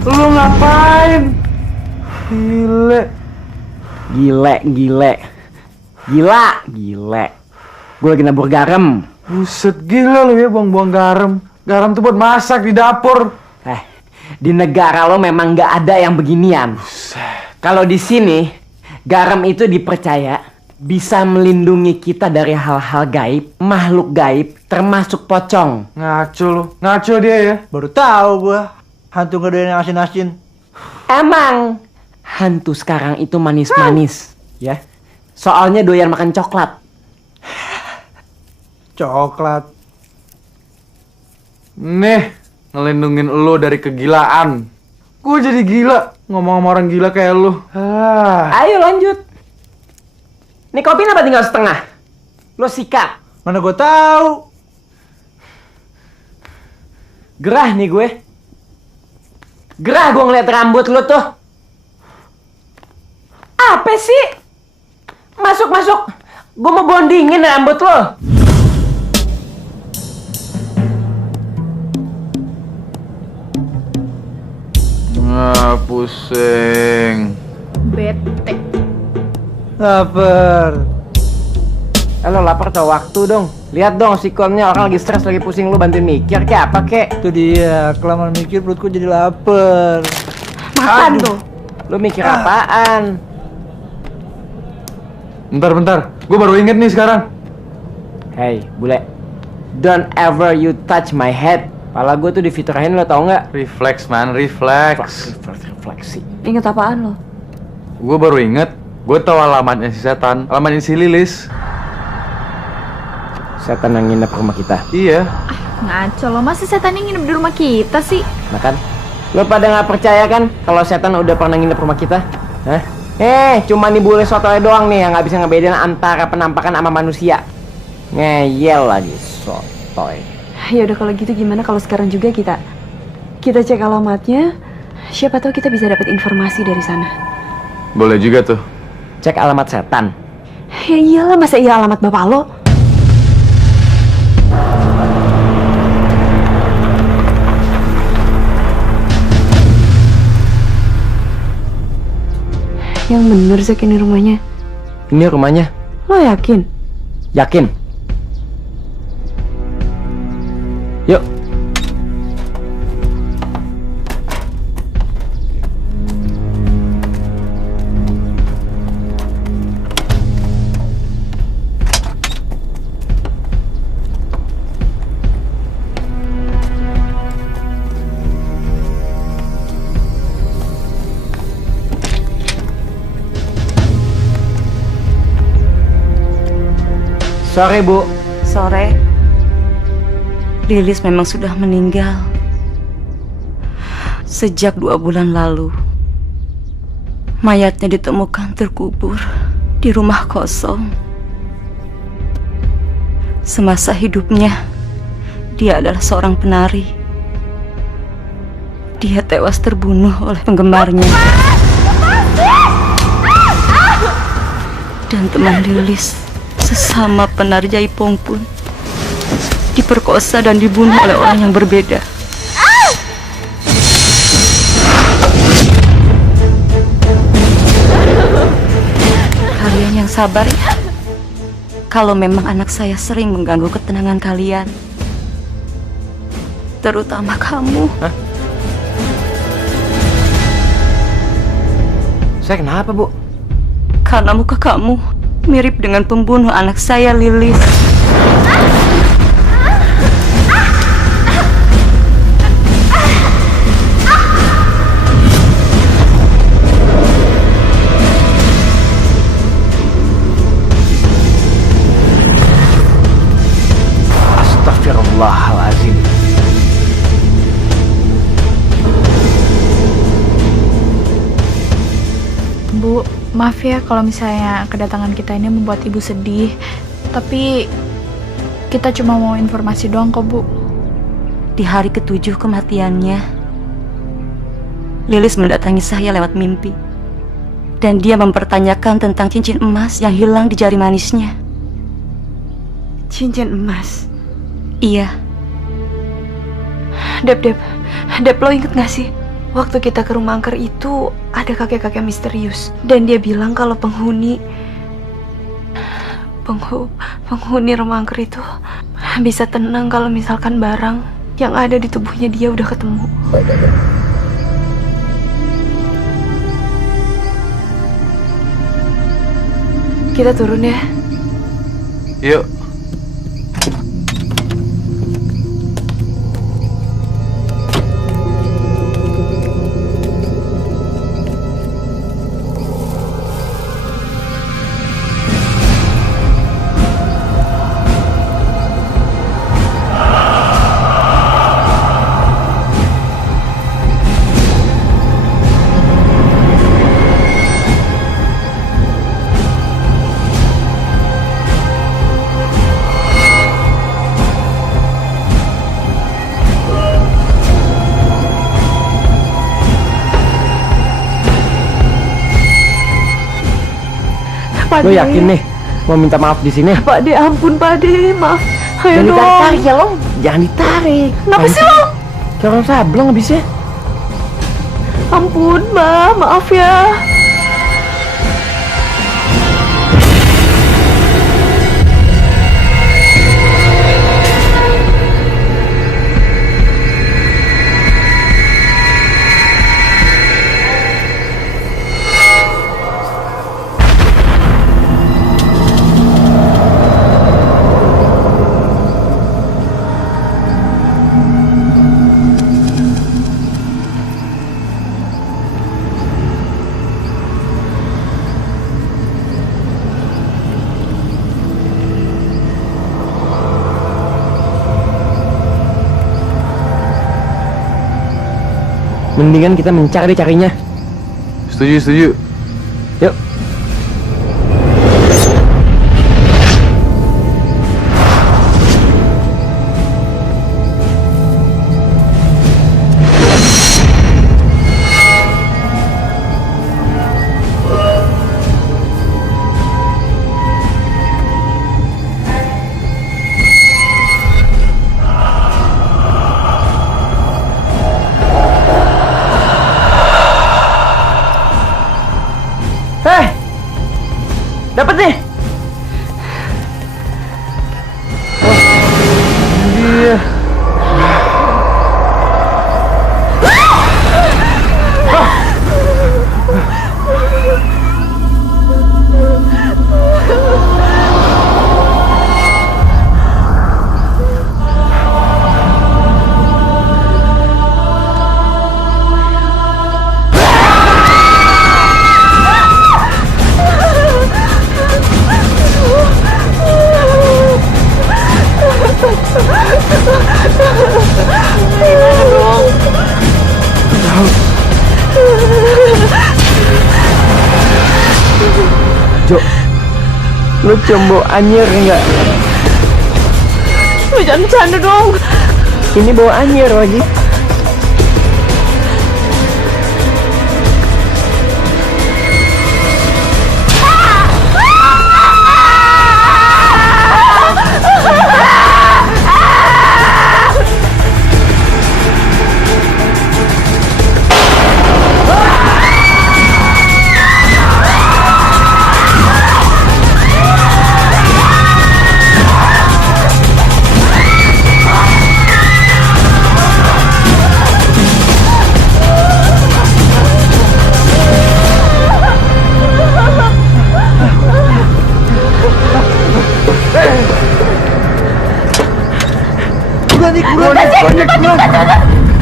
Lu ngapain? Gile. Gue lagi nabur garam. Buset, gila lu ya buang-buang garam. Garam tuh buat masak di dapur. Di negara lo memang nggak ada yang beginian. Kalau di sini, garam itu dipercaya bisa melindungi kita dari hal-hal gaib, makhluk gaib, termasuk pocong. Ngaco lu, ngaco dia ya. Baru tahu gua. Hantu gak doyan yang asin-asin. Emang hantu sekarang itu manis-manis, ya. Soalnya doyan makan coklat. Coklat. Nih, ngelindungin lo dari kegilaan. Gue jadi gila ngomong sama orang gila kayak lu. Ayo lanjut. Nih kopi kenapa tinggal setengah? Lo sikat. Mana gua tahu. Gerah nih gue. Gerah gue ngeliat rambut lo tuh. Apa sih? Masuk. Gue mau bondingin rambut lo. Pusing. Bete. Lapar. Lo lapar tau waktu dong. Lihat dong sikonnya, orang lagi stres, lagi pusing, lu bantuin mikir kayak apa kek? Itu dia, kelamaan mikir perutku jadi lapar. Makan tuh. Lu mikir apaan? Bentar. Gue baru inget nih sekarang. Hey, bule. Don't ever you touch my head. Pala gue tuh difiturahin, lo tau nggak? Reflex man, reflex. Refleksi. Ingat apaan lo? Gue baru inget. Gue tahu alamatnya si setan. Alamatnya si Lilis. Setan yang nginep rumah kita. Iya. Ngaco lo, masih setan yang nginep di rumah kita sih? Nah kan? Lo pada nggak percaya kan kalau setan udah pernah nginep rumah kita? Hah? Cuma nih bule sotoy doang nih yang nggak bisa ngebedain antara penampakan sama manusia. Ngeyel lagi sotoy. Ya udah kalau gitu gimana kalau sekarang juga kita cek alamatnya. Siapa tahu kita bisa dapat informasi dari sana. Boleh juga tuh. Cek alamat setan. Ya iyalah, masa iya alamat bapak lo? Yang bener Zak, ini rumahnya. Ini rumahnya. Lo yakin? Yakin? Yuk. Sore, Bu. Sore. Lilis memang sudah meninggal. Sejak 2 bulan lalu. Mayatnya ditemukan terkubur di rumah kosong. Semasa hidupnya, dia adalah seorang penari. Dia tewas terbunuh oleh penggemarnya. Dan teman Lilis, sesama penari jaipong pun diperkosa dan dibunuh oleh orang yang berbeda. Kalian yang sabar ya. Kalau memang anak saya sering mengganggu ketenangan kalian, terutama kamu. Hah? Saya kenapa, Bu? Karena muka kamu mirip dengan pembunuh anak saya, Lilis. Astagfirullahaladzim. Bu, maaf ya kalau misalnya kedatangan kita ini membuat ibu sedih. Tapi kita cuma mau informasi doang kok, Bu. Di hari ke-7 kematiannya, Lilis mendatangi saya lewat mimpi. Dan dia mempertanyakan tentang cincin emas yang hilang di jari manisnya. Cincin emas? Iya. Dep, lo inget gak sih? Waktu kita ke rumah angker itu ada kakek-kakek misterius. Dan dia bilang kalau penghuni rumah angker itu bisa tenang kalau misalkan barang yang ada di tubuhnya dia udah ketemu. Kita turun ya. Yuk. Lo yakin nih mau minta maaf di sini? Pak De, ampun Pak De, maaf. Ayo Jangan dong. ditarik ya lo, jangan ditarik. Kenapa sih lo? Kayak orang sableng habisnya. Ampun, maaf ya. Mendingan kita mencari carinya. Setuju. Yuk. Dapat nih. Iya. Lu combo anjir enggak? Lu jangan bercanda dong. Ini bawa anjir lagi. Buruan nih, buruan.